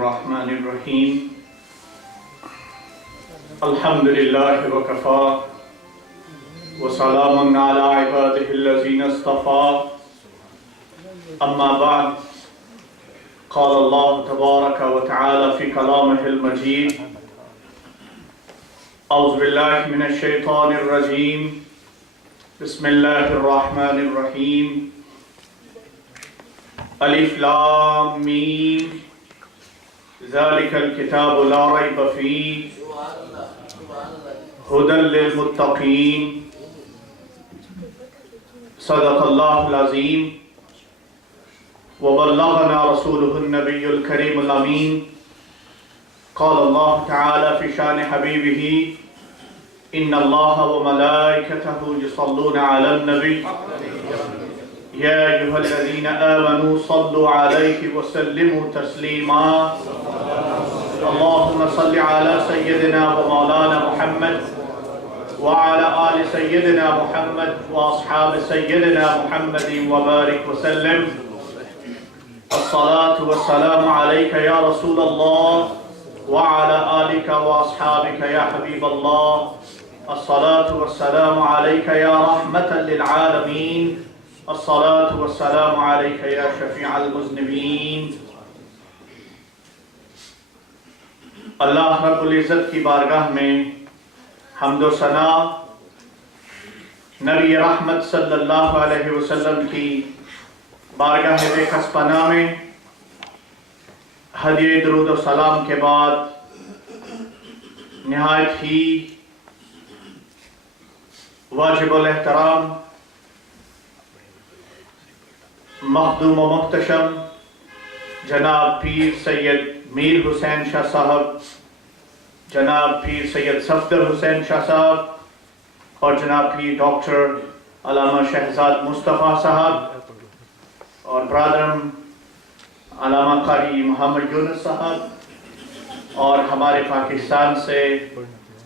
الرحمن الرحیم الحمد للہ وکفا وسلام علی عبادہ الذین اصطفى اما بعد قال اللہ تبارک وتعالی فی کلامہ المجید اعوذ باللہ من الشیطان الرجیم بسم اللہ الرحمن الرحیم الف لام میم ذالک الکتاب لا ریب فیہ ہدی للمتقین صدق اللہ العظیم وبلغنا رسوله النبی الکریم الامین قال اللہ تعالی فی شان حبیبہ ان اللہ وملائکتہ یصلون علی النبی یا ایہا الذین آمنوا صلوا علیہ وسلموا تسلیما اللہم صل علی سیدنا ومولانا محمد وعلى آل سيدنا محمد وأصحاب سيدنا محمد وبارك وسلم الصلاة والسلام عليك يا رسول الله وعلى آلك وأصحابك يا حبيب الله الصلاة والسلام عليك يا رحمة للعالمين الصلاة والسلام عليك يا شفيع المذنبين اللہ رب العزت کی بارگاہ میں حمد و ثنا نبی رحمت صلی اللہ علیہ وسلم کی بارگاہ بے کس پناہ میں ہدیہ درود و سلام کے بعد نہایت ہی واجب الاحترام مخدوم و محتشم جناب پیر سید میر حسین شاہ صاحب، جناب پیر سید صفدر حسین شاہ صاحب اور جناب پیر ڈاکٹر علامہ شہزاد مصطفیٰ صاحب اور برادرم علامہ قاری محمد یونس صاحب اور ہمارے پاکستان سے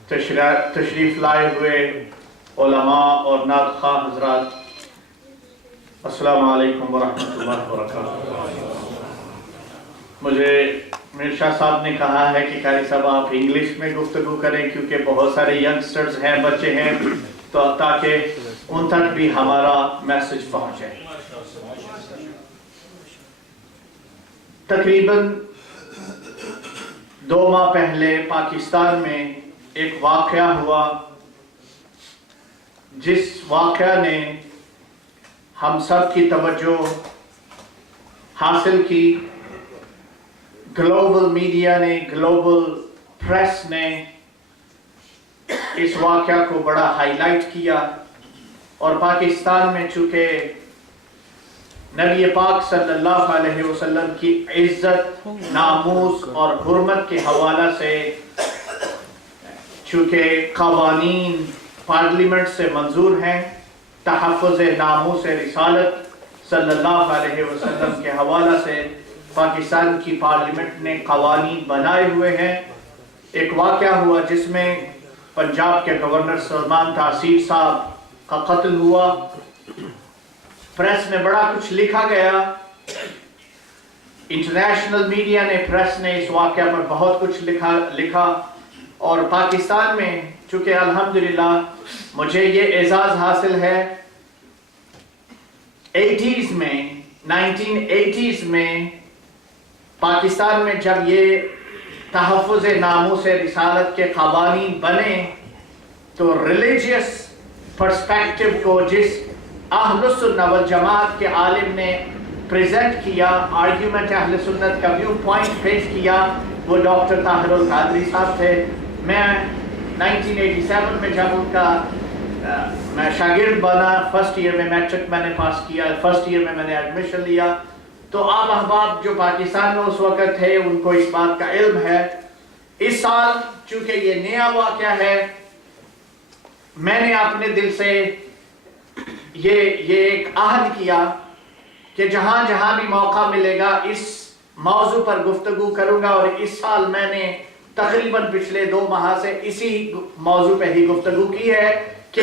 تشریف لائے ہوئے علماء اور نعت خواہ حضرات، السلام علیکم ورحمۃ اللہ وبرکاتہ۔ مجھے میر شاہ صاحب نے کہا ہے کہ قاری صاحب آپ انگلش میں گفتگو کریں کیونکہ بہت سارے ینگسٹرز ہیں، بچے ہیں، تو تاکہ ان تک بھی ہمارا میسج پہنچے۔ تقریباً 2 ماہ پہلے پاکستان میں ایک واقعہ ہوا جس واقعہ نے ہم سب کی توجہ حاصل کی۔ گلوبل میڈیا نے، گلوبل پریس نے اس واقعہ کو بڑا ہائی لائٹ کیا، اور پاکستان میں چونکہ نبی پاک صلی اللہ علیہ وسلم کی عزت، ناموس اور حرمت کے حوالہ سے چونکہ قوانین پارلیمنٹ سے منظور ہیں، تحفظ ناموس رسالت صلی اللہ علیہ وسلم کے حوالہ سے پاکستان کی پارلیمنٹ نے قوانین بنائے ہوئے ہیں۔ ایک واقعہ ہوا جس میں پنجاب کے گورنر سلمان تحصیل صاحب کا قتل ہوا۔ پریس میں بڑا کچھ لکھا گیا، انٹرنیشنل میڈیا نے، پریس نے اس واقعہ پر بہت کچھ لکھا، اور پاکستان میں چونکہ الحمدللہ مجھے یہ اعزاز حاصل ہے، 1980s میں پاکستان میں جب یہ تحفظ ناموس رسالت کے قوانین بنے تو ریلیجیس پرسپیکٹو کو جس اہل سنت والجماعت کے عالم نے پریزنٹ کیا، آرگیومنٹ اہل سنت کا ویو پوائنٹ پیش کیا، وہ ڈاکٹر طاہر القادری صاحب تھے۔ میں 1987 میں جب ان کا میں شاگرد بنا، فرسٹ ایئر میں میٹرک میں نے پاس کیا، فرسٹ ایئر میں نے ایڈمیشن لیا، تو آپ احباب جو پاکستان میں اس وقت تھے ان کو اس بات کا علم ہے۔ اس سال چونکہ یہ نیا واقعہ ہے، میں نے اپنے دل سے یہ ایک عہد کیا کہ جہاں جہاں بھی موقع ملے گا اس موضوع پر گفتگو کروں گا، اور اس سال میں نے تقریباً پچھلے 2 ماہ سے اسی موضوع پہ ہی گفتگو کی ہے کہ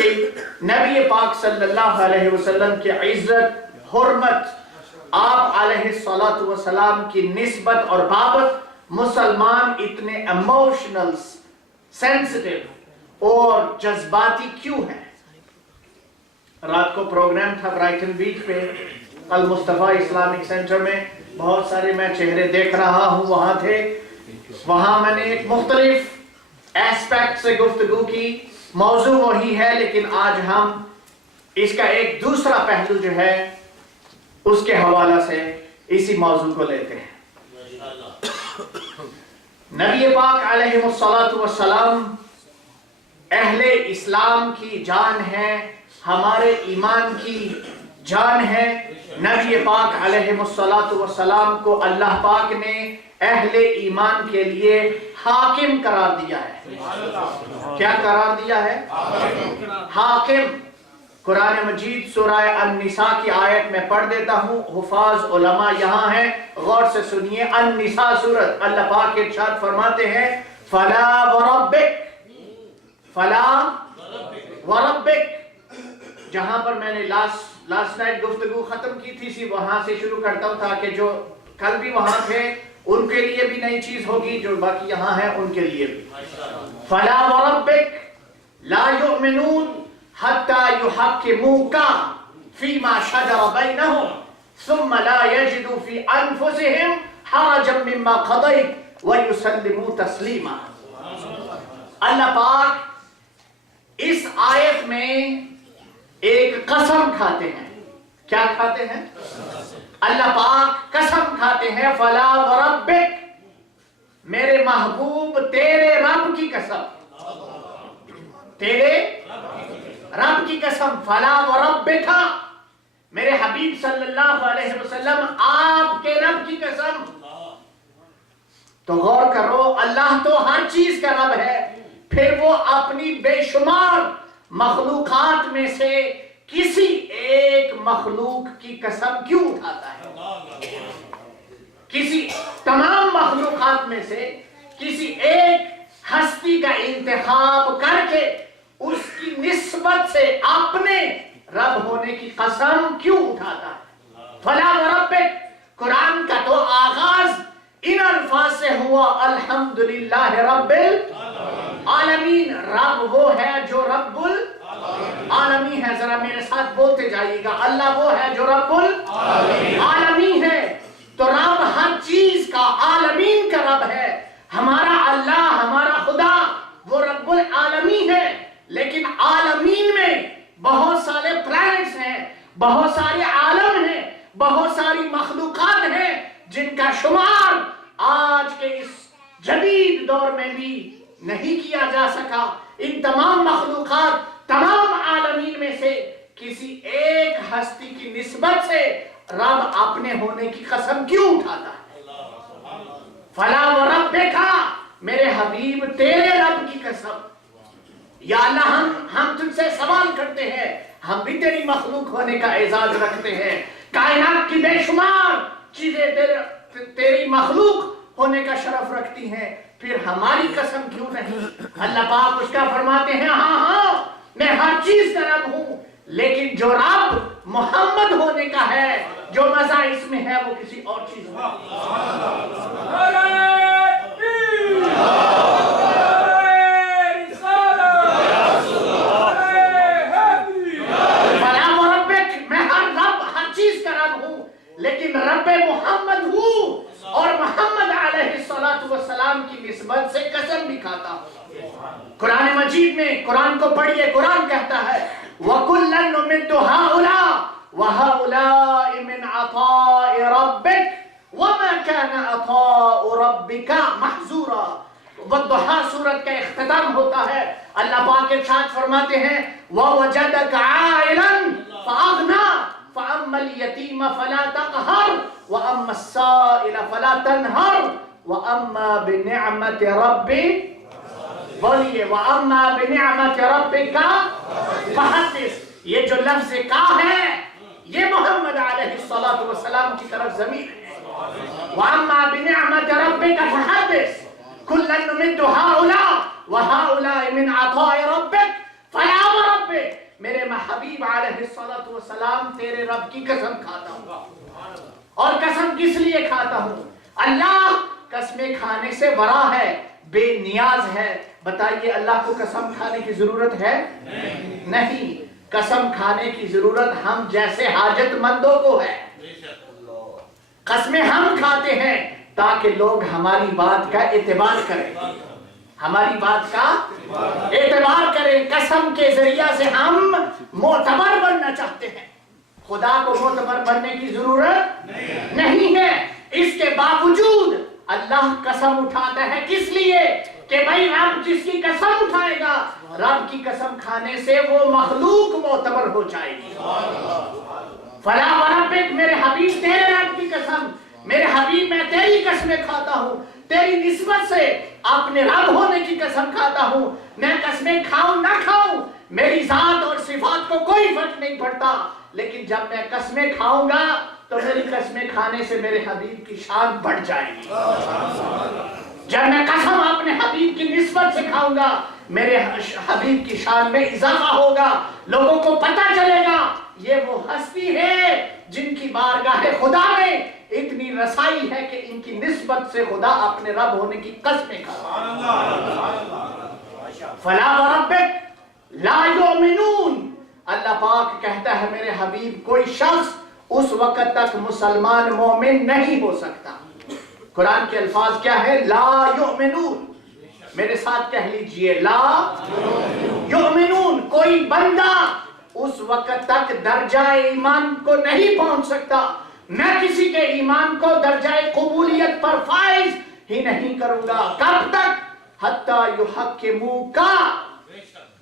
نبی پاک صلی اللہ علیہ وسلم کی عزت، حرمت، آپ علیہ الصلوۃ والسلام کی نسبت اور بابت مسلمان اتنے ایموشنل، سینسٹیو اور جذباتی کیوں ہیں؟ رات کو پروگرام تھا برائٹن بیچ پہ المصطفیٰ اسلامک سینٹر میں، بہت سارے میں چہرے دیکھ رہا ہوں وہاں تھے. وہاں میں نے ایک مختلف ایسپیکٹ سے گفتگو کی، موضوع وہی ہے لیکن آج ہم اس کا ایک دوسرا پہلو جو ہے اس کے حوالہ سے اسی موضوع کو لیتے ہیں. نبی پاک علیہ الصلوۃ والسلام اہل اسلام کی جان ہے، ہمارے ایمان کی جان ہے. نبی پاک علیہ الصلوۃ والسلام کو اللہ پاک نے اہل ایمان کے لیے حاکم قرار دیا ہے. کیا قرار دیا ہے؟ حاکم. قرآن مجید سورہ النساء کی آیت میں پڑھ دیتا ہوں، حفاظ علماء یہاں ہیں، غور سے سنیے. النساء سورت، اللہ پاک ارشاد فرماتے ہیں فلا وربک، فلا وربک. جہاں پر میں نے لاسٹ نائٹ گفتگو ختم کی تھی وہاں سے شروع کرتا ہوں تاکہ جو کل بھی وہاں تھے ان کے لیے بھی نئی چیز ہوگی، جو باقی یہاں ہیں ان کے لیے بھی. فلا وربک لا یؤمنون حتی یحکموک فیما شجر بینہم ثم لا یجدوا فی انفسہم حرجا مما قضیت ویسلموا تسلیما. اللہ پاک اس آیت میں ایک قسم کھاتے ہیں. کیا کھاتے ہیں؟ اللہ پاک قسم کھاتے ہیں فلا وربک، میرے محبوب تیرے رب کی قسم، تیرے رب کی قسم. فلا وربک، میرے حبیب صلی اللہ علیہ وسلم آپ کے رب کی قسم. تو غور کرو، اللہ تو ہر چیز کا رب ہے، پھر وہ اپنی بے شمار مخلوقات میں سے کسی ایک مخلوق کی قسم کیوں اٹھاتا ہے؟ کسی تمام مخلوقات میں سے کسی ایک ہستی کا انتخاب کر کے اس کی نسبت سے اپنے رب ہونے کی قسم کیوں اٹھاتا ہے؟ فلا وربک. قرآن کا تو آغاز ان الفاظ سے ہوا الحمدللہ رب العالمین. رب وہ ہے جو رب العالمین ہے. ذرا میرے ساتھ بولتے جائیے گا، اللہ وہ ہے جو رب العالمین ہے. تو رب ہر چیز کا عالمین کا رب ہے. ہمارا اللہ، ہمارا خدا وہ رب العالمین ہے. لیکن عالمین میں بہت سارے پلانٹس ہیں، بہت سارے عالم ہیں، بہت ساری مخلوقات ہیں جن کا شمار آج کے اس جدید دور میں بھی نہیں کیا جا سکا. ان تمام مخلوقات، تمام عالمین میں سے کسی ایک ہستی کی نسبت سے رب اپنے ہونے کی قسم کیوں اٹھاتا ہے؟ فلا وربک، میرے حبیب تیرے رب کی قسم. یا اللہ ہم تجھ سے سوال کرتے ہیں، ہم بھی تیری مخلوق ہونے کا اعزاز رکھتے ہیں، کائنات کی بے شمار چیزیں تیری مخلوق ہونے کا شرف رکھتی ہیں، پھر ہماری قسم کیوں نہیں؟ اللہ پاک اس کا فرماتے ہیں ہاں میں ہر چیز کا رب ہوں، لیکن جو رب محمد ہونے کا ہے، جو مزہ اس میں ہے وہ کسی اور چیز میں. لیکن رب محمد ہوں اور محمد علیہ الصلوۃ والسلام کی نسبت سے قسم بھی کھاتا ہوں. قرآن مجید میں، قرآن کو پڑھیے، قرآن کہتا ہے وَكُلًّا نُمِدُّ هَؤُلَاءِ وَهَؤُلَاءِ مِنْ عَطَاءِ رَبِّكَ وَمَا كَانَ عَطَاءُ رَبِّكَ مَحْظُورًا. والضحیٰ سورت کا اختتام ہوتا ہے، اللہ پاک ارشاد فرماتے ہیں وَوَجَدَكَ عَائِلًا فَأَغْنَىٰ فَأَمَّا الْيَتِيمَ فَلَا تَقْهَرْ وَأَمَّا السَّائِلَ فَلَا تَنْهَرْ وَأَمَّا بِنِعْمَةِ رَبِّكَ، بولیے وَأَمَّا بِنِعْمَةِ رَبِّكَ فَحَدِّثْ. یہ جو لفظ کا ہے یہ محمد علیہ الصلوۃ والسلام کی طرف ضمیر ہے. وَأَمَّا بِنِعْمَةِ رَبِّكَ فَحَدِّثْ كُلًّا نُمِدُّ هَؤُلَاءِ وَهَؤُلَاءِ مِنْ عَطَاءِ رَبِّكَ فَلَا وَرَبِّكَ، میرے حبیب علیہ الصلوۃ والسلام تیرے رب کی قسم کھاتا ہوں. اور قسم کس لیے کھاتا ہوں؟ اللہ قسمیں کھانے سے ورا ہے، بے نیاز ہے. بتائیے اللہ کو قسم کھانے کی ضرورت ہے؟ نہیں. قسم کھانے کی ضرورت ہم جیسے حاجت مندوں کو ہے. قسمیں ہم کھاتے ہیں تاکہ لوگ ہماری بات کا اعتبار کریں، ہماری بات کا اعتبار کریں. قسم کے ذریعہ سے ہم معتبر بننا چاہتے ہیں. خدا کو معتبر بننے کی ضرورت نہیں ہے. اس کے باوجود اللہ قسم اٹھاتا ہے. کس لیے؟ کہ بھائی رب جس کی قسم اٹھائے گا، رب کی قسم کھانے سے وہ مخلوق معتبر ہو جائے گی. فلا وربک، میرے حبیب تیرے رب کی قسم، میرے حبیب میں تیری قسمیں کھاتا ہوں، تیری نسبت سے اپنے رب ہونے کی قسم کھاتا ہوں. میں قسمیں کھاؤں نہ کھاؤں میری ذات اور صفات کو کوئی فرق نہیں پڑتا، لیکن جب میں قسمیں کھاؤں گا تو میری قسمیں کھانے سے میرے حبیب کی شان بڑھ جائے گی. جب میں قسم اپنے حبیب کی نسبت سے کھاؤں گا میرے حبیب کی شان میں اضافہ ہوگا. لوگوں کو پتہ چلے گا یہ وہ ہستی ہے جن کی بارگاہ خدا میں اتنی رسائی ہے کہ ان کی نسبت سے خدا اپنے رب ہونے کی قسمیں کھاتا ہے. فلا وربک لا یؤمنون، اللہ پاک کہتا ہے میرے حبیب کوئی شخص اس وقت تک مسلمان مومن نہیں ہو سکتا. قرآن کے الفاظ کیا ہے؟ لا یؤمنون. میرے ساتھ کہہ لیجئے لا یؤمنون. کوئی بندہ اس وقت تک درجہ ایمان کو نہیں پہنچ سکتا. میں کسی کے ایمان کو درجہ قبولیت پر فائز ہی نہیں کروں گا. کب تک؟ حتی یحکموک،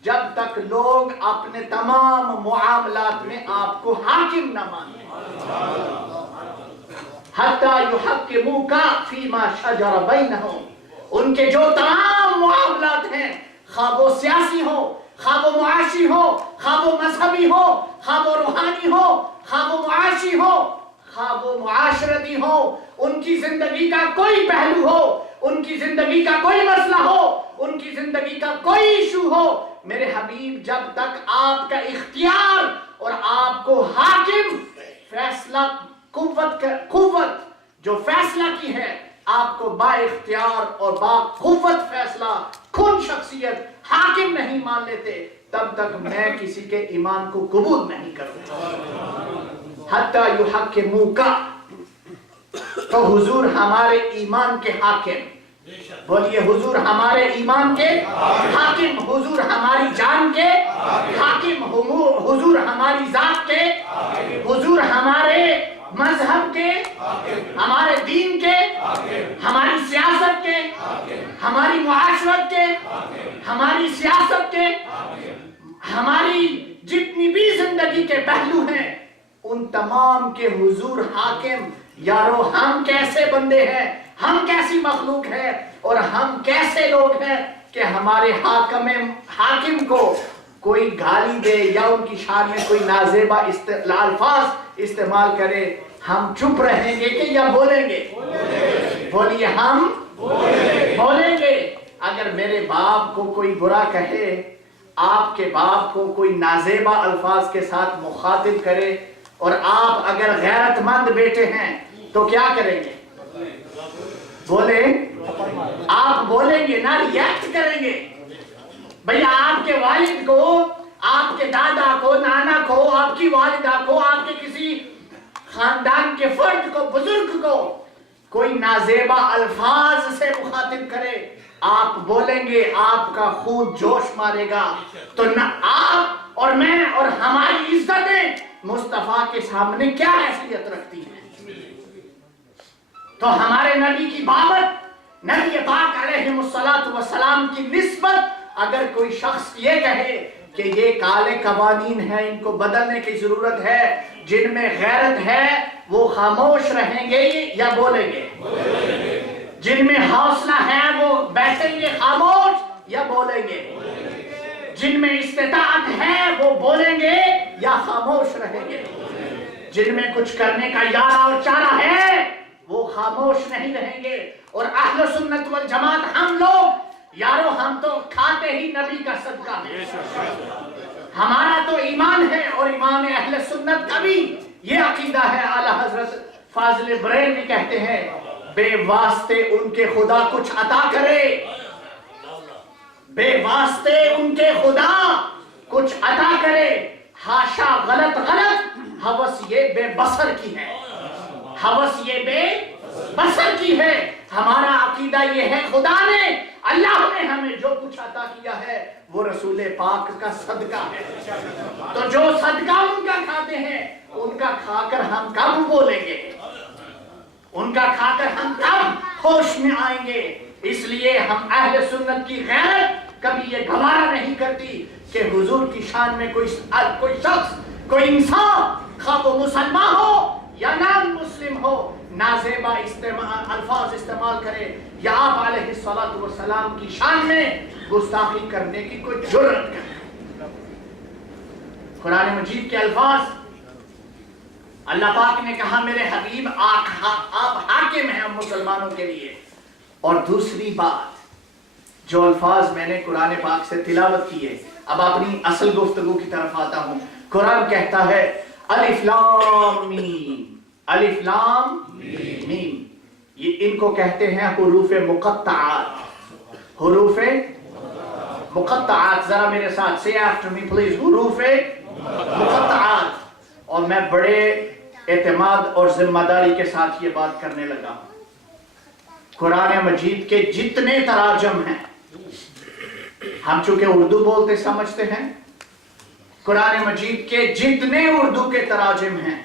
جب تک لوگ اپنے تمام معاملات میں آپ کو حاکم نہ مانیں. حتی یحکموک فیما شجر بینہم، ان کے جو تمام معاملات ہیں، خواہ وہ سیاسی ہو، خواہ وہ معاشی ہو، خواہ وہ مذہبی ہو، خواہ وہ روحانی ہو، خواہ وہ معاشی ہو، خواہ وہ معاشرتی ہو، ان کی زندگی کا کوئی پہلو ہو، ان کی زندگی کا کوئی مسئلہ ہو، ان کی زندگی کا کوئی ایشو ہو، میرے حبیب جب تک آپ کا اختیار اور آپ کو حاکم فیصلہ قوت جو فیصلہ کی ہے، آپ کو با اختیار اور با قوت فیصلہ کن شخصیت حاکم نہیں مان لیتے، تب تک میں کسی کے ایمان کو قبول نہیں کروں. حتی یحکموک، تو حضور ہمارے ایمان کے حاکم. بولیے حضور ہمارے ایمان کے حاکم، حضور ہماری جان کے حاکم، حضور ہماری ذات کے، حضور ہمارے مذہب کے، ہمارے دین کے، ہماری سیاست کے، ہماری معاشرت کے، ہماری سیاست کے، ہماری جتنی بھی زندگی کے پہلو ہیں ان تمام کے حضور حاکم. یارو ہم کیسے بندے ہیں، ہم کیسی مخلوق ہے، اور ہم کیسے لوگ ہیں کہ ہمارے حاکم کو کوئی گالی دے یا ان کی شان میں کوئی نازیبہ الفاظ استعمال کرے، ہم چپ رہیں گے کہ یا بولیں گے؟ بولیے ہم بولیں گے. اگر میرے باپ کو کوئی برا کہے، آپ کے باپ کو کوئی نازیبہ الفاظ کے ساتھ مخاطب کرے، اور آپ اگر غیرت مند بیٹے ہیں تو کیا کریں گے؟ بولیں، آپ بولیں گے نہ ریئیکٹ کریں گے. بھئی آپ کے والد کو، آپ کے دادا کو، نانا کو، آپ کی والدہ کو، آپ کے کسی خاندان کے فرد کو، بزرگ کو کوئی نازیبہ الفاظ سے مخاطب کرے، آپ بولیں گے، آپ کا خون جوش مارے گا. تو نہ آپ اور میں اور ہماری عزتیں مصطفیٰ کے سامنے کیا حیثیت رکھتی ہیں؟ تو ہمارے نبی کی بابت، نبی پاک علیہ السلام کی نسبت اگر کوئی شخص یہ کہے کہ یہ کالے قوانین ہیں، ان کو بدلنے کی ضرورت ہے، جن میں غیرت ہے وہ خاموش رہیں گے یا بولیں گے؟ جن میں حوصلہ ہے وہ بیٹھیں گے خاموش یا بولیں گے؟ جن میں استطاعت ہے وہ بولیں گے یا خاموش رہیں گے؟ جن میں کچھ کرنے کا یارہ اور چارہ ہے وہ خاموش نہیں رہیں گے. اور اہل سنت والجماعت ہم لوگ یارو، ہم تو کھاتے ہی نبی کا صدقہ ہے. ہمارا تو ایمان ہے، اور امام اہل سنت کا بھی یہ عقیدہ ہے. اعلیٰ حضرت فاضل بریلوی کہتے ہیں بے واسطے ان کے خدا کچھ عطا کرے، بے واسطے ان کے خدا کچھ عطا کرے، ہاشا غلط غلط، ہوس یہ بے بصر کی ہے، ہوس یہ بے بصر کی ہے۔ ہمارا عقیدہ یہ ہے خدا نے، اللہ نے ہمیں جو کچھ عطا کیا ہے وہ رسول پاک کا صدقہ ہے، تو جو صدقہ ان کا کھاتے ہیں ان کا کھا کر ہم کب بولیں گے، ان کا کھا کر ہم کب ہوش میں آئیں گے؟ اس لیے ہم اہل سنت کی غیرت کبھی یہ گوارا نہیں کرتی کہ حضور کی شان میں کوئی شخص، کوئی انسان، خواہ وہ مسلمان ہو یا نان مسلم ہو، نازیبا الفاظ استعمال کرے یا آپ علیہ الصلوۃ والسلام کی شان میں گستاخی کرنے کی کوئی جرأت کرے۔ قرآن مجید کے الفاظ، اللہ پاک نے کہا میرے حبیب آپ حاکم ہیں مسلمانوں کے لیے، اور دوسری بات جو الفاظ میں نے قرآن پاک سے تلاوت کیے، اب اپنی اصل گفتگو کی طرف آتا ہوں۔ قرآن کہتا ہے الف لام میم، الف لام میم، یہ ان کو کہتے ہیں حروف مقطعات، حروف مقطعات، ذرا میرے ساتھ say after me please، حروف مقطعات۔ اور میں بڑے اعتماد اور ذمہ داری کے ساتھ یہ بات کرنے لگا، قرآن مجید کے جتنے تراجم ہیں، ہم چونکہ اردو بولتے سمجھتے ہیں، قرآن مجید کے جتنے اردو کے تراجم ہیں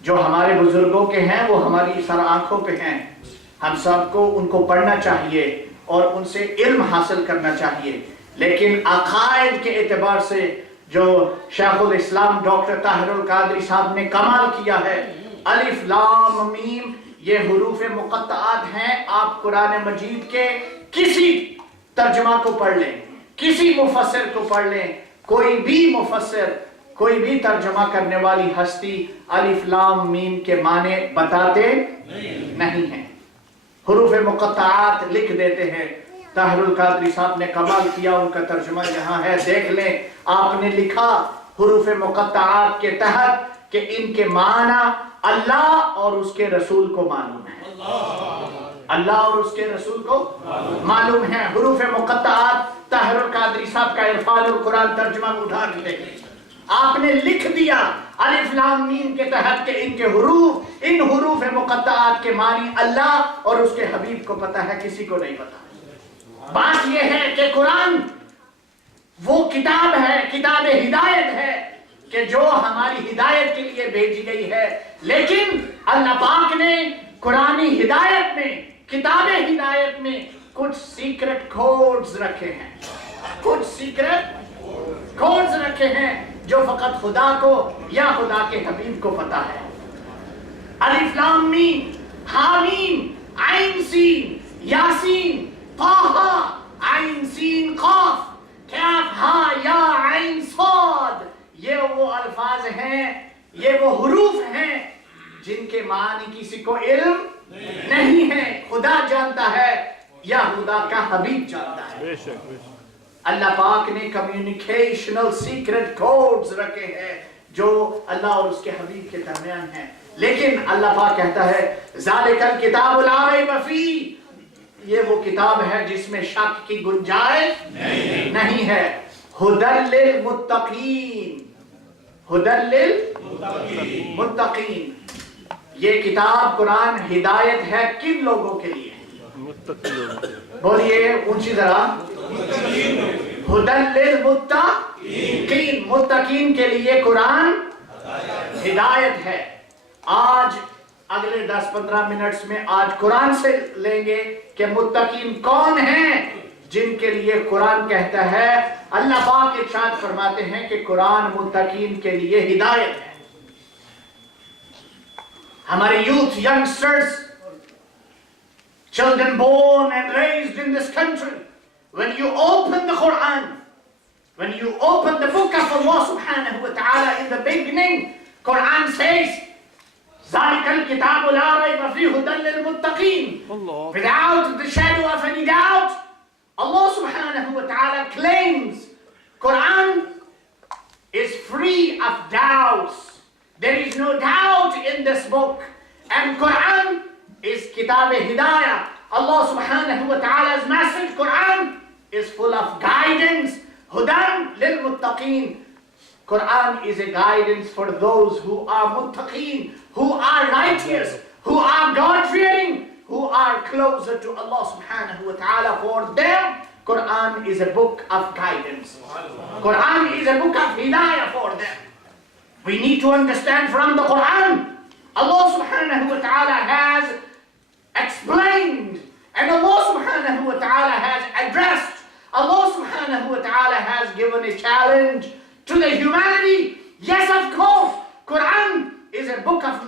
جو ہمارے بزرگوں کے ہیں وہ ہماری سر آنکھوں پہ ہیں، ہم سب کو ان کو پڑھنا چاہیے اور ان سے علم حاصل کرنا چاہیے، لیکن عقائد کے اعتبار سے جو شیخ الاسلام ڈاکٹر طاہر القادری صاحب نے کمال کیا ہے، الف لام میم یہ حروف مقطعات ہیں۔ آپ قرآن مجید کے کسی ترجمہ کو پڑھ لیں، کسی مفسر کو پڑھ لیں، کوئی بھی مفسر، کوئی بھی ترجمہ کرنے والی ہستی الف لام میم کے معنی بتاتے نہیں ہیں، حروف مقطعات لکھ دیتے ہیں۔ طاہر القادری صاحب نے کمال کیا، ان کا ترجمہ یہاں ہے، دیکھ لیں۔ آپ نے لکھا حروف مقطعات کے تحت کہ ان کے معنی اللہ اور اس کے رسول کو معلوم ہے، اللہ اور اس کے رسول کو معلوم ہے۔ حروف مقطعات طاہر القادری صاحب کا عرفان القرآن ترجمہ اٹھا کے دیکھیں، آپ نے لکھ دیا الف لام میم کے تحت کہ ان کے حروف، ان حروف مقطعات کے معنی اللہ اور اس کے حبیب کو پتا ہے، کسی کو نہیں پتا۔ بات یہ ہے کہ قرآن وہ کتاب ہے، کتاب ہدایت ہے کہ جو ہماری ہدایت کے لیے بھیجی گئی ہے، لیکن اللہ پاک نے قرآنی ہدایت میں، کتاب ہدایت میں کچھ سیکرٹ کوڈز رکھے ہیں، کچھ سیکرٹ کوڈز رکھے ہیں جو فقط خدا کو یا خدا کے حبیب کو پتا ہے۔ الف لام میم، حامیم، عین سین، یاسین، طٰہٰ، عین سین قاف، کاف ہا یا عین صاد، یہ وہ الفاظ ہیں، یہ وہ حروف ہیں جن کے معنی کسی کو علم نہیں ہے، خدا جانتا ہے یا خدا کا حبیب جانتا ہے۔ اللہ پاک نے کمیونیکیشنل سیکرٹ کوڈز رکھے ہیں جو اللہ اور اس کے حبیب کے درمیان ہیں، لیکن اللہ پاک کہتا ہے ذالک الکتاب لا ریب فیہ، یہ وہ کتاب ہے جس میں شک کی گنجائش نہیں ہے۔ ھدی للمتقین، ھدی للمتقین، یہ کتاب قرآن ہدایت ہے کن لوگوں کے لیے؟ بولیے اونچی ذرا، ھدی للمتقین، متقین کے لیے قرآن ہدایت ہے۔ آج اگلے 10-15 منٹس میں آج قرآن سے لیں گے کہ متقین کون ہیں جن کے لیے قرآن کہتا ہے، اللہ پاک ارشاد فرماتے ہیں کہ قرآن متقین کے لیے ہدایت ہے۔ ہمارے youth, youngsters, children born and raised in this country, when you open the Quran, when you open the book of Allah subhanahu wa ta'ala, in the beginning, Quran says, ذَلِكَ الْكِتَابُ لَا رَيْبَ فِيهِ هُدًى لِلْمُتَّقِينَ. Without the shadow of any doubt, Allah subhanahu wa ta'ala claims Quran is free of doubts. There is no doubt in this book. And Quran is kitab hidayah. Allah subhanahu wa ta'ala's message, Quran, is full of guidance. Hudan lil muttaqeen. Quran is a guidance for those who are muttaqeen, who are righteous, who are God-fearing, who are closer to Allah subhanahu wa ta'ala. For them, Quran is a book of guidance. Quran is a book of hidayah for them. We need to understand from the Quran, Allah subhanahu wa ta'ala has explained, and Allah subhanahu wa ta'ala has addressed, Allah subhanahu wa ta'ala has given a challenge to the humanity. Yes, of course, Quran is a book of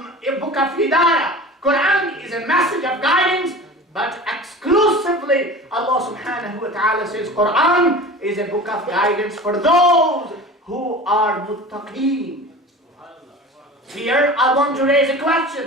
hidayah. Quran is a message of guidance, but exclusively Allah subhanahu wa ta'ala says Quran is a book of guidance for those who are muttaqeen. Here I want to raise a question.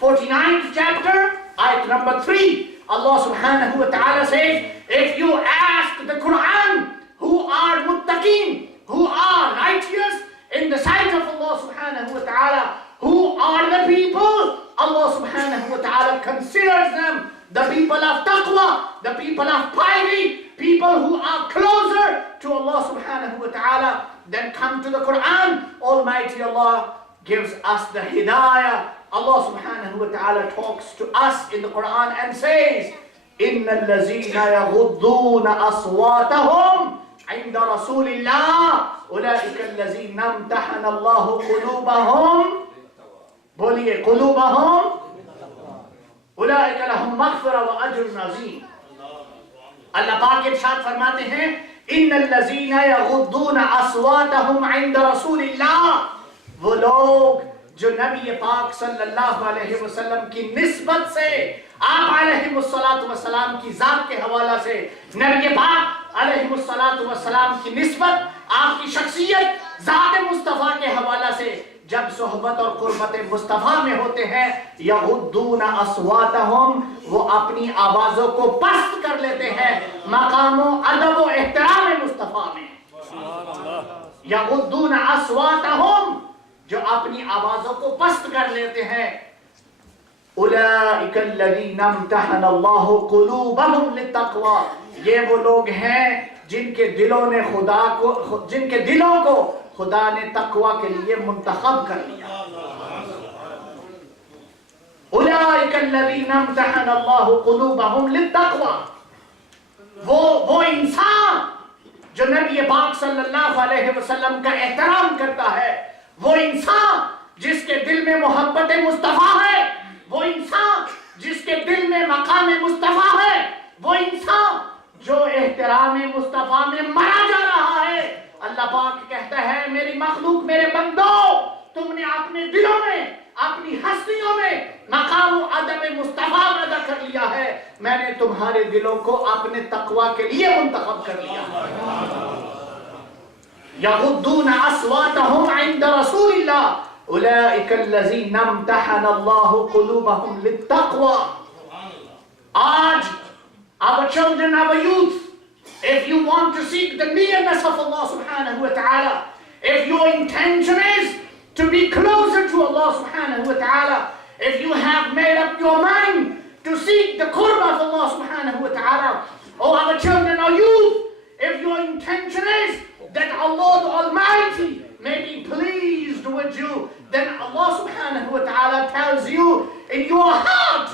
49th chapter, ayat number 3, Allah subhanahu wa ta'ala says, if you ask the Quran who are muttaqeen, who are righteous in the sight of Allah subhanahu wa ta'ala, who are the people, Allah subhanahu wa ta'ala considers them the people of taqwa, the people of piety, people who are closer to Allah subhanahu wa ta'ala, then come to the Quran. Almighty Allah gives us the hidayah. Allah subhanahu wa ta'ala talks to us in the Quran and says, إِنَّ الَّذِينَ يَغُضُّونَ أَصْوَاتَهُمْ عِنْدَ رَسُولِ اللَّهِ أُولَئِكَ الَّذِينَ امْتَحَنَ اللَّهُ قُلُوبَهُمْ، بولیے قلوبہم، اولئک لہم مغفرہ و اجر عظیم۔ اللہ پاک ارشاد فرماتے ہیں ان الذین یغضون اصواتهم عند رسول اللہ، وہ لوگ جو نبی پاک صلی اللہ علیہ وسلم کی نسبت سے، آپ علیہ السلام کی ذات کے حوالہ سے، نبی پاک علیہ السلام کی نسبت، آپ کی شخصیت، ذات مصطفیٰ کے حوالہ سے جب صحبت اور قربت مصطفیٰ میں ہوتے ہیں، یغضون اصواتہم، وہ اپنی آوازوں کو پست کر لیتے ہیں مقام و ادب و احترام مصطفیٰ میں۔ یغضون اصواتہم، جو اپنی آوازوں کو پست کر لیتے ہیں، اولئک الذین امتحن اللہ قلوبہم للتقوی، یہ وہ لوگ ہیں جن کے دلوں نے جن کے دلوں کو خدا نے تقوی کے لیے منتخب کر لیا۔ اولئک الذین امتحن اللہ قلوبہم للتقوی، وہ انسان جو نبی پاک صلی اللہ علیہ وسلم کا احترام کرتا ہے، وہ انسان جس کے دل میں محبت مصطفیٰ ہے، وہ انسان جس کے دل میں مقام مصطفیٰ ہے، وہ انسان جو احترام مصطفیٰ میں مرا جا رہا ہے۔ اللہ پاک کہتا ہے میری مخلوق، میرے بندو، تم نے اپنے دلوں میں اپنی ہستیوں میں مقام و ادب مصطفیٰ پیدا کر لیا ہے، میں نے تمہارے دلوں کو اپنے تقوی کے لیے منتخب کر لیا ہے۔ یغضون اصواتهم عند رسول اللہ اولئک الذین امتحن اللہ قلوبهم للتقوی۔ آج our children, our youth, if you want to seek the nearness of Allah subhanahu wa ta'ala, if your intention is to be closer to Allah subhanahu wa ta'ala, if you have made up your mind to seek the qurb of Allah subhanahu wa ta'ala, oh our children, our youth, if your intention is that Allah the Almighty may be pleased with you, then Allah subhanahu wa ta'ala tells you in your heart,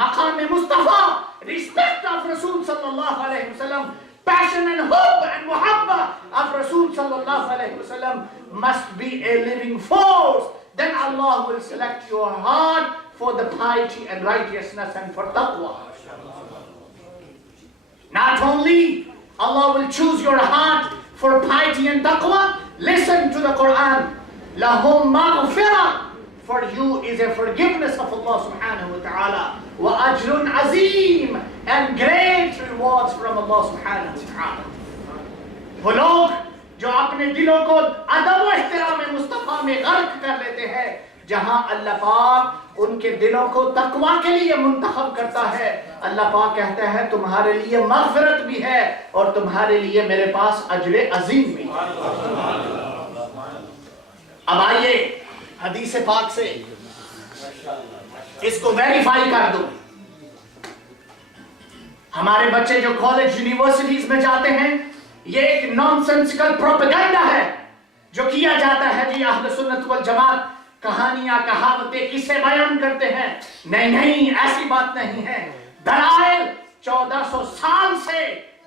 maqam Mustafa, respect of Rasul sallallahu alayhi wa sallam, passion and hope and muhabba of Rasul sallallahu alayhi wa sallam must be a living force. Then Allah will select your heart for the piety and righteousness and for taqwa. Not only Allah will choose your heart for piety and taqwa, listen to the Quran. Lahum maghfirah, for you is a forgiveness of Allah subhanahu wa ta'ala, wa ajrun azim, and great rewards from Allah subhanahu wa ta'ala. وہ لوگ جو اپنے دلوں کو ادب و احترام مصطفیٰ میں غرق کر لیتے ہیں، جہاں اللہ پاک ان کے دلوں کو تقوی کے لیے منتخب کرتا ہے، اللہ پاک کہتا ہے تمہارے لیے مغفرت بھی ہے اور تمہارے لیے میرے پاس اجر عظیم بھی ہے۔ اب آئیے حدیث پاک سے اس کو ویریفائی کر دو۔ ہمارے بچے جو کالج یونیورسٹیز میں جاتے ہیں، یہ ایک نان سینسیکل پروپیگنڈا ہے جو کیا جاتا ہے، جی اہل سنت والجماعت کہانیاں کہاوتیں قصے بیان کرتے ہیں۔ نہیں، ایسی بات نہیں ہے۔ دلائل 1400 سال سے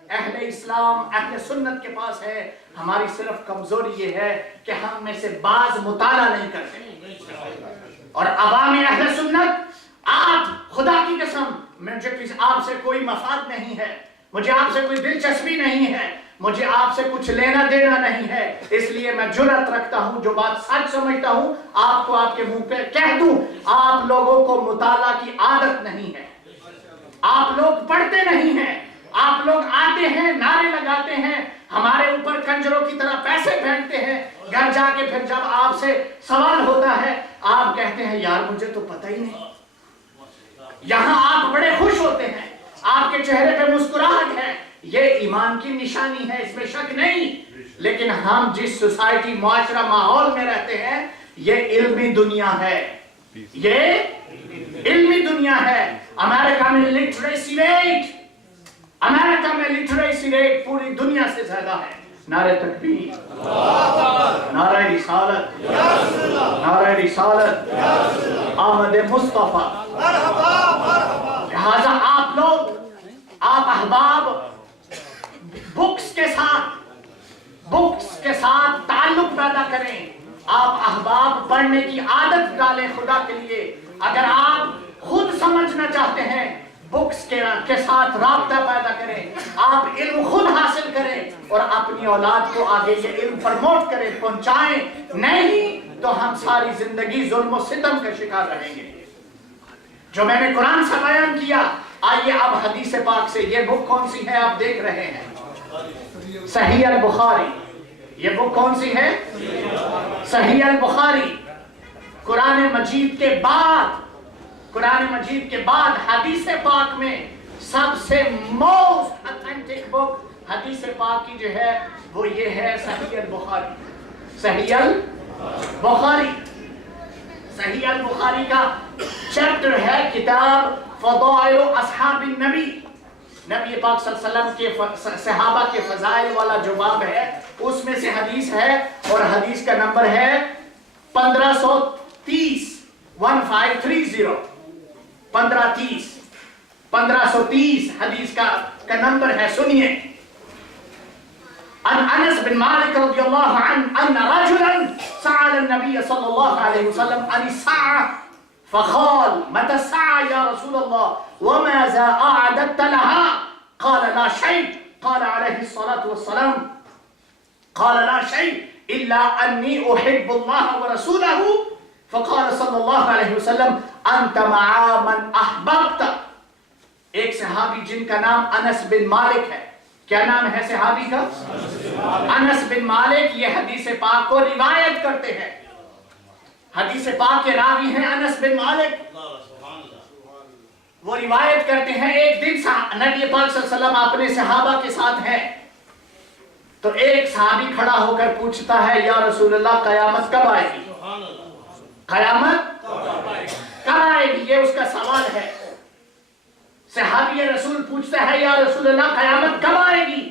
اہل اسلام اہل سنت کے پاس ہے، ہماری صرف کمزوری یہ ہے کہ ہم میں سے بعض مطالعہ نہیں کرتے۔ اور عوام اہل سنت، آپ خدا کی قسم، مجھے آپ سے کوئی مفاد نہیں ہے، مجھے آپ سے کوئی دلچسپی نہیں ہے، مجھے آپ سے کچھ لینا دینا نہیں ہے، اس لیے میں جرأت رکھتا ہوں جو بات سچ سمجھتا ہوں آپ کو آپ کے منہ پہ کہہ دوں۔ آپ لوگوں کو مطالعہ کی عادت نہیں ہے، آپ لوگ پڑھتے نہیں ہیں، آپ لوگ آتے ہیں نعرے لگاتے ہیں، ہمارے اوپر کنجروں کی طرح پیسے پھینکتے ہیں، گھر جا کے پھر جب آپ سے سوال ہوتا ہے آپ کہتے ہیں یار مجھے تو پتہ ہی نہیں۔ یہاں آپ بڑے خوش ہوتے ہیں، آپ کے چہرے پہ مسکراہٹ ہے، یہ ایمان کی نشانی ہے، اس میں شک نہیں۔ لیکن ہم جس سوسائٹی معاشرہ ماحول میں رہتے ہیں یہ علمی دنیا ہے، یہ علمی دنیا ہے۔ امریکہ میں لٹریسی ریٹ پوری دنیا سے زیادہ ہے۔ نعرہ تکبیر، نعرہ رسالت، آمد مصطفیٰ۔ لہذا آپ لوگ، آپ احباب بکس کے ساتھ تعلق پیدا کریں، آپ احباب پڑھنے کی عادت ڈالیں خدا کے لیے۔ اگر آپ خود سمجھنا چاہتے ہیں بکس کے ساتھ رابطہ پیدا کریں، آپ علم خود حاصل کریں اور اپنی اولاد کو آگے یہ علم پروموٹ کریں، پہنچائیں، نہیں تو ہم ساری زندگی ظلم و ستم کا شکار رہیں گے۔ جو میں نے قرآن سے بیان کیا، آئیے اب حدیث پاک سے۔ یہ بک کون سی ہے آپ دیکھ رہے ہیں؟ صحیح البخاری۔ یہ بک کون سی ہے؟ صحیح البخاری۔ قرآن مجید کے بعد حدیث پاک میں سب سے موسٹ اتھینٹک بک حدیث پاک کی جو ہے وہ یہ ہے صحیح البخاری۔ صحیح البخاری کا چیپٹر ہے کتاب فضائل اصحاب النبی، نبی پاک صلی اللہ علیہ وسلم کے صحابہ کے فضائل والا جو باب ہے اس میں سے حدیث ہے، اور حدیث کا نمبر ہے 1530 1530 حدیث کا نمبر ہے۔ سنیے، عن انس بن مالک رضی اللہ عنہ ان رجلا سأل النبي صلی اللہ علیہ وسلم عن الساعة فقال متى الساعة يا رسول الله وماذا أعددت لها؟ قال لا شيء. قال عليه الصلاة والسلام قال لا شيء إلا أني أحب الله ورسوله فقال صلی اللہ علیہ وسلم انت مع من احببت. ایک صحابی جن کا نام انس بن مالک ہے. کیا نام ہے صحابی کا؟ انس بن مالک. یہ حدیث پاک کو روایت کرتے ہیں. حدیث پاک کے راوی ہیں انس بن مالک. وہ روایت کرتے ہیں ایک دن نبی پاک صلی اللہ علیہ وسلم اپنے صحابہ کے ساتھ ہیں تو ایک صحابی کھڑا ہو کر پوچھتا ہے یا رسول اللہ قیامت کب آئے گی؟ قیامت کب آئے گی؟ یہ اس کا سوال ہے. صحابی رسول پوچھتا ہے یا رسول اللہ قیامت کب آئے گی؟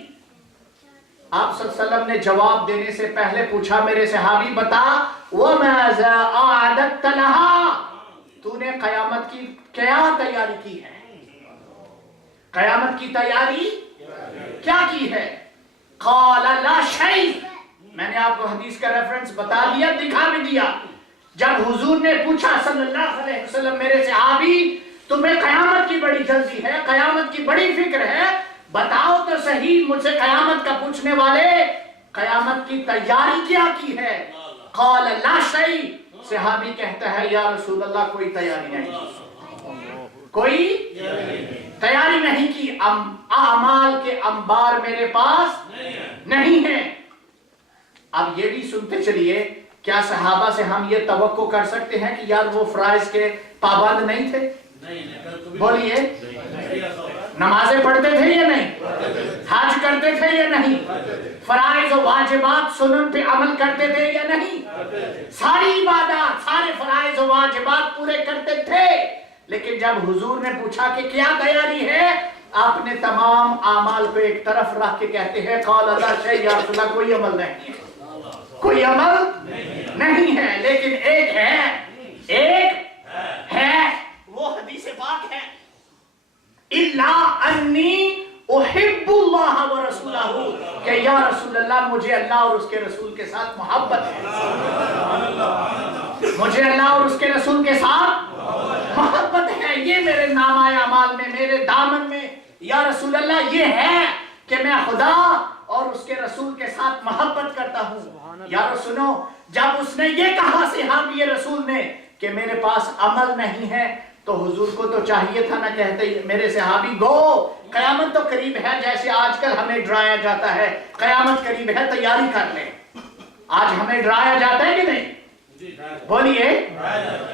آپ صلی اللہ علیہ وسلم نے جواب دینے سے پہلے پوچھا میرے صحابی بتا وَمَاذَا أَعْدَدْتَ لَهَا. تو نے قیامت کی کیا تیاری کی ہے؟ قیامت کی تیاری کیا کی ہے؟ قال لا شيء. میں نے آپ کو حدیث کا ریفرنس بتا دیا, دکھا بھی دیا. جب حضور نے پوچھا صلی اللہ علیہ وسلم میرے صحابی تمہیں قیامت کی بڑی جلدی ہے, قیامت کی بڑی فکر ہے, بتاؤ تو صحیح مجھ سے قیامت کا پوچھنے والے قیامت کی تیاری کیا کی ہے؟ قال لا شيء. صحابی کہتا ہے یا رسول اللہ کوئی تیاری نہیں, کوئی تیاری نہیں کی. اعمال کے انبار میرے پاس نہیں ہیں. اب یہ بھی سنتے چلیے, کیا صحابہ سے ہم یہ توقع کر سکتے ہیں کہ یار وہ فرائض کے پابند نہیں تھے؟ بولیے, نمازیں پڑھتے تھے یا نہیں؟ حج کرتے تھے یا نہیں؟ فرائض و واجبات سنن پہ عمل کرتے تھے یا نہیں؟ ساری عبادات, سارے فرائض و واجبات پورے کرتے تھے. لیکن جب حضور نے پوچھا کہ کیا تیاری ہے, آپ نے تمام اعمال کو ایک طرف رکھ کے کہتے ہیں قال لا شيء یا رسول اللہ کوئی عمل نہیں ہے, کوئی عمل نہیں ہے. لیکن ایک ہے وہ حدیث پاک ہے الا انی احب اللہ ورسولہ, کہ یا رسول اللہ مجھے اللہ اور اس کے رسول کے ساتھ محبت ہے, مجھے اللہ اور اس کے رسول کے ساتھ محبت ہے. یہ میرے نامہ اعمال میں, میرے دامن میں یا رسول اللہ یہ ہے کہ میں خدا اور اس کے رسول کے ساتھ محبت کرتا ہوں. یارو سنو, جب اس نے یہ کہا صحابی رسول نے کہ میرے پاس عمل نہیں ہے تو حضور کو تو چاہیے تھا نہ کہتے میرے صحابی گو قیامت تو قریب ہے, جیسے آج کل ہمیں ڈرایا جاتا ہے قیامت قریب ہے تیاری کر لیں. آج ہمیں ڈرایا جاتا ہے کہ نہیں؟ بولیے.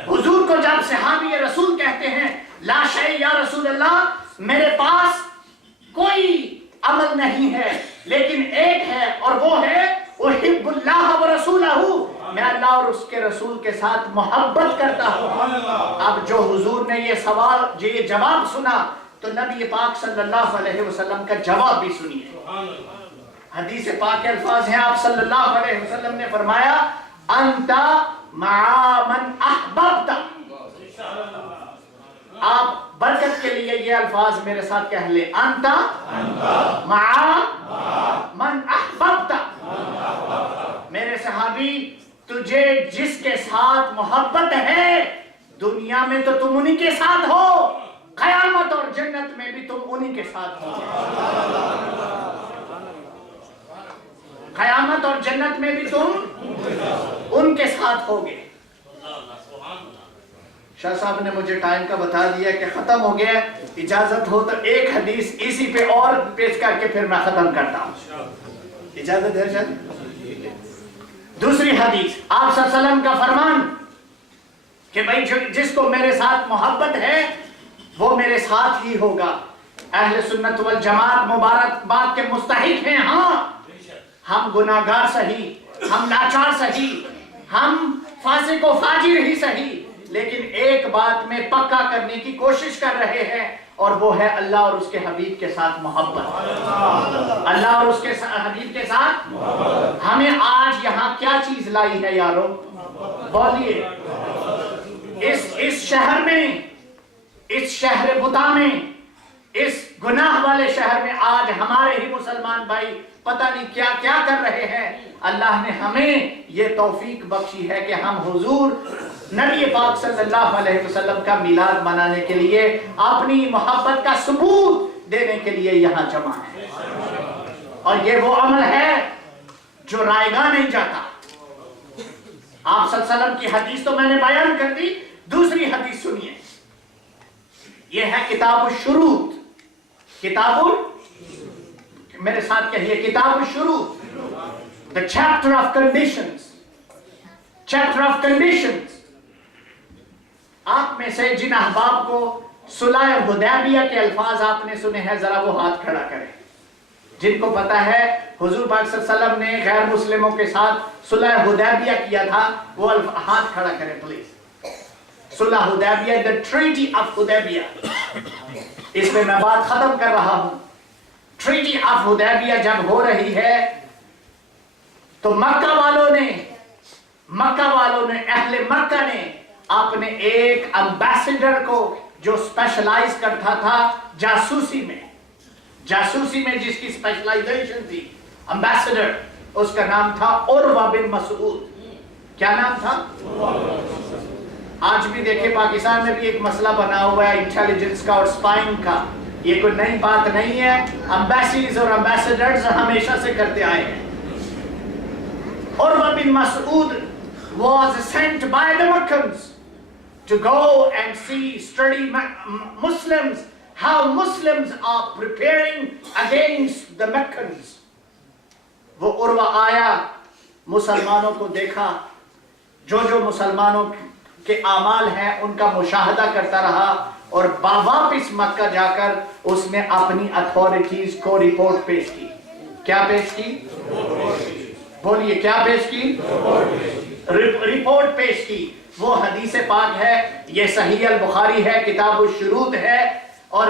حضور کو جب صحابی رسول کہتے ہیں لا شیء یا رسول اللہ میرے پاس کوئی عمل نہیں ہے لیکن ایک ہے اور وہ ہے احب اللہ ورسولہ, میں اللہ اور اس کے رسول کے ساتھ محبت کرتا ہوں. اب جو حضور نے یہ جواب سنا تو نبی پاک صلی اللہ علیہ وسلم کا جواب بھی سنیے. حدیث پاک کے الفاظ ہیں, آپ صلی اللہ علیہ وسلم نے فرمایا انت مع من احببت. آپ برکت کے لیے یہ الفاظ میرے ساتھ کہہ لیں, انت مع من احببت. میرے صحابی تجھے جس کے ساتھ محبت ہے دنیا میں تو تم انہی کے ساتھ ہو, قیامت اور جنت میں بھی تم انہی کے ساتھ ہو. قیامت اور جنت میں بھی تم ان کے ساتھ ہوگے. شاہ صاحب نے مجھے ٹائم کا بتا دیا کہ ختم ہو گیا, اجازت ہو تو ایک حدیث اسی پہ اور پیش کر کے پھر میں ختم کرتا ہوں. اجازت ہے شاہ؟ دوسری حدیث آپ صلی اللہ علیہ وسلم کا فرمان کہ بھائی جس کو میرے ساتھ محبت ہے وہ میرے ساتھ ہی ہوگا. اہل سنت والجماعت مبارکباد کے مستحق ہیں. ہاں ہم گناہگار سہی, ہم لاچار سہی, ہم فاسق و فاجر ہی سہی, لیکن ایک بات میں پکا کرنے کی کوشش کر رہے ہیں اور وہ ہے اللہ اور اس کے حبیب کے ساتھ محبت. اللہ اور اس کے حبیب کے ساتھ ہمیں آج یہاں کیا چیز لائی ہے یارو؟ بولیے. اس شہر میں, اس شہر بتا میں, اس گناہ والے شہر میں آج ہمارے ہی مسلمان بھائی پتہ نہیں کیا کیا کر رہے ہیں. اللہ نے ہمیں یہ توفیق بخشی ہے کہ ہم حضور نبی پاک صلی اللہ علیہ وسلم کا میلاد منانے کے لیے اپنی محبت کا ثبوت دینے کے لیے یہاں جمع ہیں. اور یہ وہ عمل ہے جو رائے گاہ نہیں جاتا. آپ صلی اللہ علیہ وسلم کی حدیث تو میں نے بیان کر دی، دوسری حدیث سنیے، یہ ہے کتاب الشروط، میرے ساتھ کہیے، کتاب الشروط، the chapter of conditions. آپ میں سے جن احباب کو صلح حدیبیہ کے الفاظ آپ نے سنے ہیں، ذرا وہ ہاتھ کھڑا کریں۔ جن کو پتا ہے حضور پاک صلی اللہ علیہ وسلم نے غیر مسلموں کے ساتھ صلح حدیبیہ کیا تھا، وہ ہاتھ کھڑا کریں پلیز۔ صلح حدیبیہ، the treaty of حدیبیہ، اس میں میں بات ختم کر رہا ہوں۔ ٹریٹی آف حدیبیہ جب ہو رہی ہے تو مکہ والوں نے اہل مکہ نے اپنے ایک امبیسڈر کو جو اسپیشلائز کرتا تھا جاسوسی میں، جس کی اسپیشلائزیشن تھی امبیسڈر، اس کا نام تھا عروہ بن مسعود۔ کیا نام تھا؟ آج بھی دیکھیں پاکستان میں بھی ایک مسئلہ بنا ہوا ہے انٹیلیجنس کا اور سپائنگ کا، یہ کوئی نئی بات نہیں ہے، امبیسیز اور امبیسڈرز ہمیشہ سے کرتے آئے ہیں۔ عروہ بن مسعود was sent by the Meccans to go and study Muslims, how Muslims are preparing against the Meccans. وہ عروہ آیا، مسلمانوں کو دیکھا، جو مسلمانوں کے اعمال ہیں ان کا مشاہدہ کرتا رہا، اور واپس مکہ جا کر اس نے اپنی اتھارٹیز کو رپورٹ پیش کی۔ کیا پیش کی؟ بولیے، کیا پیش کی؟ رپورٹ پیش کی۔ وہ حدیث پاک ہے، یہ صحیح البخاری ہے، کتاب الشروط ہے، اور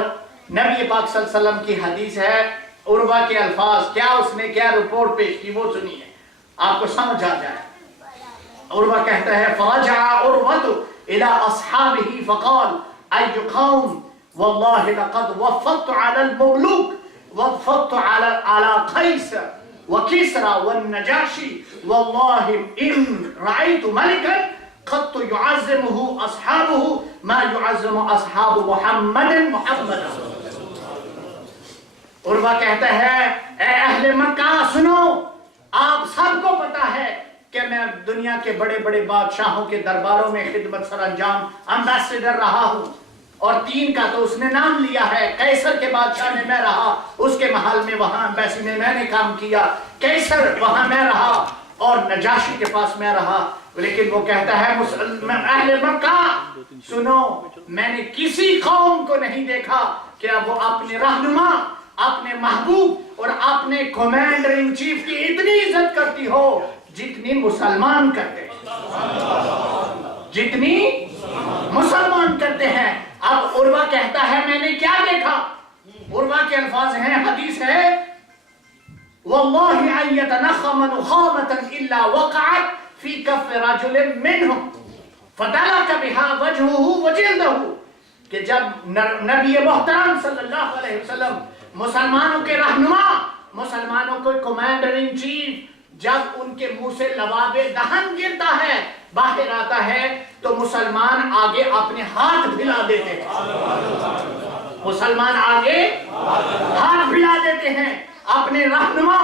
نبی پاک صلی اللہ علیہ وسلم کی حدیث ہے۔ عروہ کے الفاظ کیا، اس نے کیا رپورٹ پیش کی وہ سنیے، آپ کو سمجھ آ جائے۔ عروہ کہتا ہے فرجع عروۃ الی اصحابہ فقال أي قوم والله لقد وفدت على المملوك وفدت على قيصر وكسرى والنجاشي والله إن رأيت ملكا قد يعظمه أصحابه ما يعظم أصحاب محمد۔ عروہ کہتا ہے اے اہل مکہ سنو، آپ سب کو پتا ہے کہ میں دنیا کے بڑے بڑے بادشاہوں کے درباروں میں خدمت سر انجام امبیسڈر رہا ہوں، اور 3 کا تو اس نے نام لیا ہے، قیصر کے بادشاہ میں میں رہا، اس کے محل میں وہاں امبیسی میں نے کام کیا، قیصر وہاں میں رہا، اور نجاشی کے پاس میں رہا۔ لیکن وہ کہتا ہے اہل مکہ سنو، میں نے کسی قوم کو نہیں دیکھا کہ وہ اپنے رہنما، اپنے محبوب اور اپنے کمانڈر ان چیف کی اتنی عزت کرتی ہو جتنی مسلمان کرتے ہیں، جتنی مسلمان کرتے ہیں۔ اب عروہ کہتا ہے میں نے کیا دیکھا؟ عروہ کے الفاظ ہیں، حدیث ہے واللہ ان یتنخم نخامۃ الا وقعت فی کف رجل منهم فدلک بها وجهه وجلدہ، کہ جب نبی محترم صلی اللہ علیہ وسلم مسلمانوں کے رہنما، مسلمانوں کو کمانڈر ان چیف، جب ان کے منہ سے لباب دہن گرتا ہے، باہر آتا ہے، تو مسلمان آگے اپنے ہاتھ پھیلا دیتے ہیں، مسلمان آگے ہاتھ پھیلا دیتے ہیں، اپنے رہنما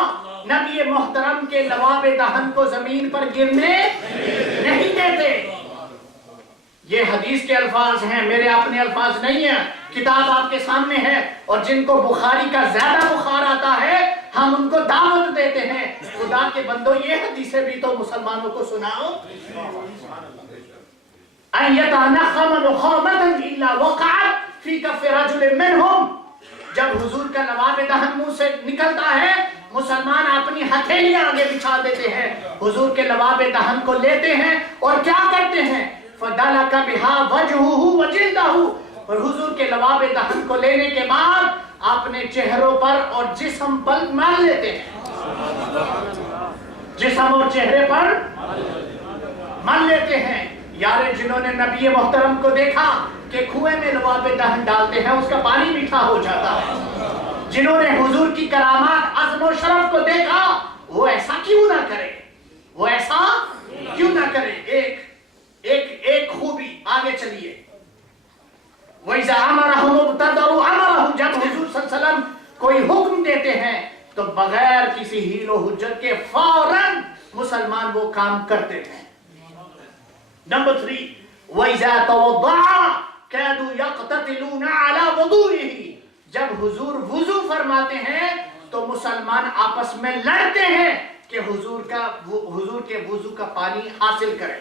نبی محترم کے لباب دہن کو زمین پر گرنے نہیں دیتے۔ یہ حدیث کے الفاظ ہیں، میرے اپنے الفاظ نہیں ہیں، کتاب آپ کے سامنے ہے، اور جن کو بخاری کا زیادہ بخار آتا ہے ہم ان کو دعوت دیتے ہیں، خدا کے بندو یہ حدیثیں بھی تو مسلمانوں کو سناؤ۔ ان یتنخم نخامۃ الا وقعت فی کف رجل منهم، جب حضور کا لباب دہن منہ سے نکلتا ہے، مسلمان اپنی ہتھیلیاں آگے بچھا دیتے ہیں، حضور کے لباب دہن کو لیتے ہیں اور کیا کرتے ہیں؟ فَدَلَكَ بِهَا وَجْهُهُ وَجِلْدَهُ، اور حضور کے لباب دہن کو لینے کے بعد اپنے چہروں پر اور جسم پر مل لیتے ہیں، جسم اور چہرے پر مل لیتے ہیں۔ یارے جنہوں نے نبی محترم کو دیکھا کہ کنویں میں لباب دہن ڈالتے ہیں اس کا پانی میٹھا ہو جاتا ہے، جنہوں نے حضور کی کرامات عظم و شرف کو دیکھا، وہ ایسا کیوں نہ کرے، وہ ایسا کیوں نہ کرے۔ ایک خوبی، آگے چلیے۔ وَإِذَا أَمَرَهُمْ ابْتَدَرُوا أَمَرَهُمْ، جب حضور صلی اللہ علیہ وسلم کوئی حکم دیتے ہیں تو بغیر کسی حیل و حجت کے فوراً مسلمان وہ کام کرتے ہیں۔ نمبر 3 وَإِذَا تَوَضَّعَ كَادُوا يَقْتَتِلُونَ عَلَى وَضُوئِهِ، جب حضور وضو فرماتے ہیں تو مسلمان آپس میں لڑتے ہیں کہ حضور کے وضو کا پانی حاصل کریں.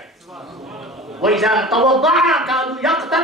وَإِذَا تَوَضَّعَ كَادُوا يَقْتَتِلُونَ